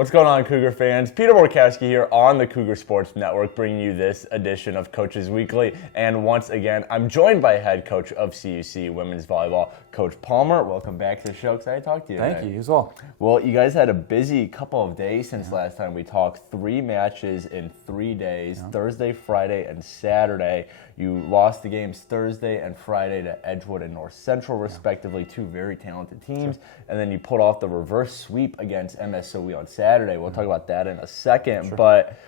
What's going on, Cougar fans? Peter Borkowski here on the Cougar Sports Network, bringing you this edition of Coaches Weekly. And once again, I'm joined by head coach of CUC Women's Volleyball, Coach Palmer. Welcome back to the show. Excited to talk to you Thank today. you as well. Well, you guys had a busy couple of days since last time we talked. 3 matches in 3 days, Thursday, Friday, and Saturday. You lost the games Thursday and Friday to Edgewood and North Central, respectively, 2 very talented teams. And then you pulled off the reverse sweep against MSOE on Saturday. We'll talk about that in a second. But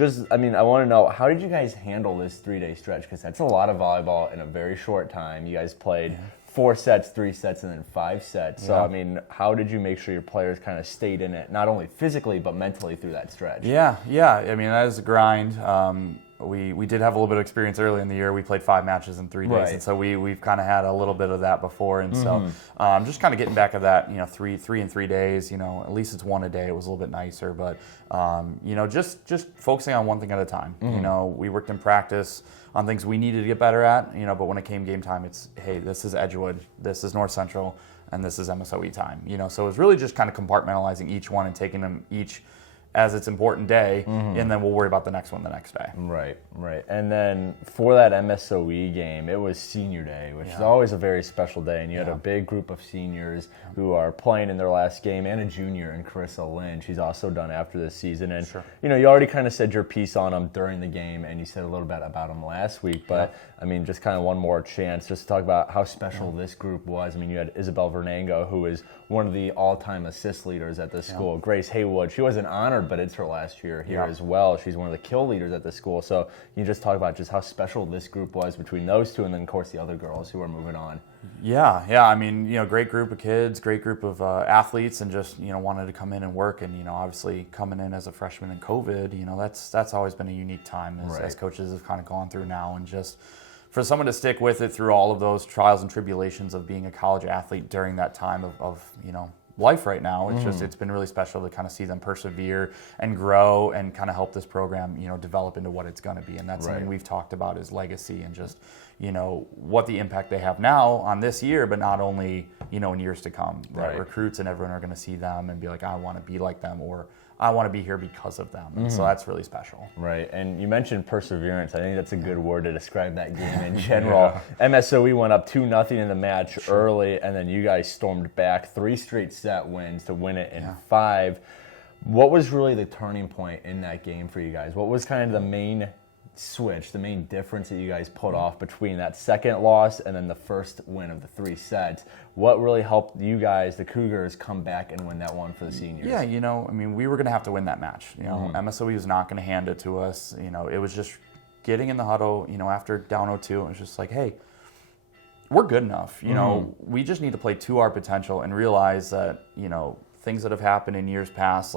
I want to know, how did you guys handle this 3-day stretch? Because that's a lot of volleyball in a very short time. You guys played 4 sets, 3 sets, and then 5 sets. So, how did you make sure your players kind of stayed in it, not only physically, but mentally through that stretch? Yeah. That is a grind. We did have a little bit of experience early in the year. We played 5 matches in 3 days, Right. and so we've kind of had a little bit of that before. And so just kind of getting back of that, 3 in 3 days. At least it's 1 a day. It was a little bit nicer, but just focusing on one thing at a time. We worked in practice on things we needed to get better at. But when it came game time, it's hey, this is Edgewood, this is North Central, and this is MSOE time. So it was really just kind of compartmentalizing each one and taking them each as its important day, and then we'll worry about the next one the next day. Right. And then for that MSOE game, it was senior day, which is always a very special day. And you had a big group of seniors who are playing in their last game, and a junior in Carissa Lynn. She's also done after this season. And, you already kind of said your piece on them during the game, and you said a little bit about them last week. But, just kind of one more chance just to talk about how special this group was. You had Isabel Vernango, who is one of the all-time assist leaders at this school. Grace Haywood, she wasn't honored, but it's her last year here as well. She's one of the kill leaders at the school. So you just talk about just how special this group was between those two, and then of course the other girls who are moving on. Great group of kids, great group of athletes, and just wanted to come in and work. And obviously coming in as a freshman in COVID, that's always been a unique time as coaches have kind of gone through now, and just for someone to stick with it through all of those trials and tribulations of being a college athlete during that time of life right now. It's been really special to kind of see them persevere and grow and kind of help this program, develop into what it's going to be. And that's something we've talked about is legacy and just, what the impact they have now on this year, but not only, in years to come. That recruits and everyone are going to see them and be like, I want to be like them, or I want to be here because of them. And so that's really special. Right. And you mentioned perseverance. I think that's a good word to describe that game in general. MSOE went up 2-0 in the match early, and then you guys stormed back 3 straight set wins to win it in 5. What was really the turning point in that game for you guys? What was kind of the main switch, the main difference that you guys put off between that second loss and then the first win of the 3 sets? What really helped you guys, the Cougars, come back and win that one for the seniors? Yeah, we were going to have to win that match. MSOE was not going to hand it to us. It was just getting in the huddle, after down 0-2, it was just like, hey, we're good enough. We just need to play to our potential and realize that, things that have happened in years past,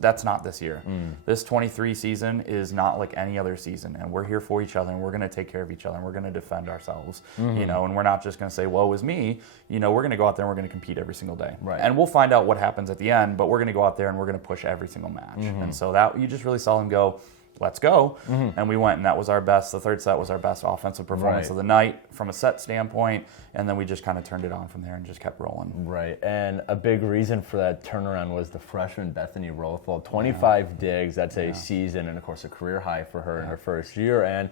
that's not this year. This 23 season is not like any other season, and we're here for each other, and we're going to take care of each other, and we're going to defend ourselves, and we're not just going to say, woe is me. We're going to go out there and we're going to compete every single day. And we'll find out what happens at the end, but we're going to go out there and we're going to push every single match. And so that you just really saw them go, let's go. And we went, and that was our best. The third set was our best offensive performance of the night from a set standpoint, and then we just kind of turned it on from there and just kept rolling. Right, and a big reason for that turnaround was the freshman Bethany Rothwell. 25 digs, that's a season, and of course a career high for her in her first year. And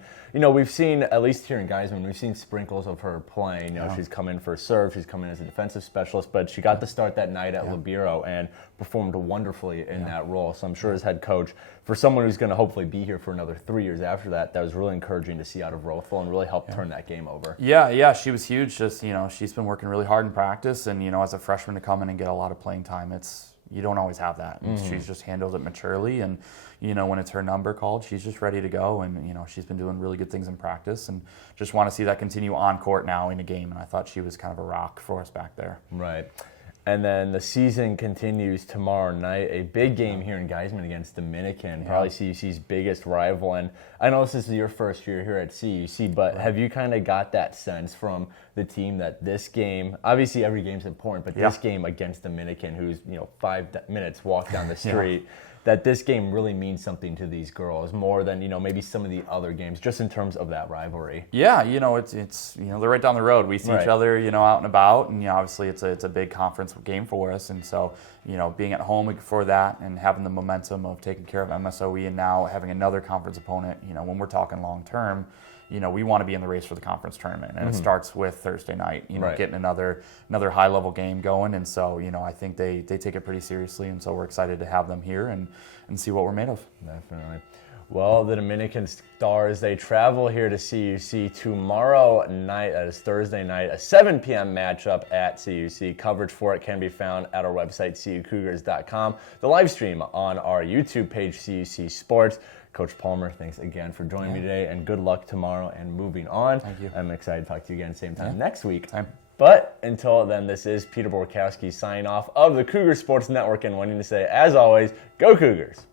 we've seen, at least here in Geisman, we've seen sprinkles of her playing. She's come in for a serve, she's come in as a defensive specialist, but she got the start that night at Libero and performed wonderfully in that role. So I'm sure as head coach, for someone who's going to hopefully be here for another 3 years after that, that was really encouraging to see out of Rothwell and really helped turn that game over. Yeah, she was huge. Just, she's been working really hard in practice, and, as a freshman to come in and get a lot of playing time, you don't always have that. She's just handled it maturely, and, when it's her number called, she's just ready to go, and, she's been doing really good things in practice, and just want to see that continue on court now in a game, and I thought she was kind of a rock for us back there. Right. And then the season continues tomorrow night, a big game here in Geisman against Dominican, probably CUC's biggest rival. And I know this is your first year here at CUC, but have you kind of got that sense from the team that this game, obviously every game's important, but this game against Dominican, who's 5 minutes walk down the street, that this game really means something to these girls more than maybe some of the other games, just in terms of that rivalry. Yeah, it's they're right down the road. We see each other out and about, and obviously it's a big conference game for us, and so being at home for that and having the momentum of taking care of MSOE and now having another conference opponent, when we're talking long term. We want to be in the race for the conference tournament, and it starts with Thursday night. Getting another high level game going, and so I think they take it pretty seriously, and so we're excited to have them here and see what we're made of. Definitely. Well, the Dominican Stars, they travel here to CUC tomorrow night. That is Thursday night, a 7 p.m. matchup at CUC. Coverage for it can be found at our website, cucougars.com. The live stream on our YouTube page, CUC Sports. Coach Palmer, thanks again for joining me today, and good luck tomorrow and moving on. Thank you. I'm excited to talk to you again same time next week. Time. But until then, this is Peter Borkowski signing off of the Cougar Sports Network and wanting to say, as always, go Cougars.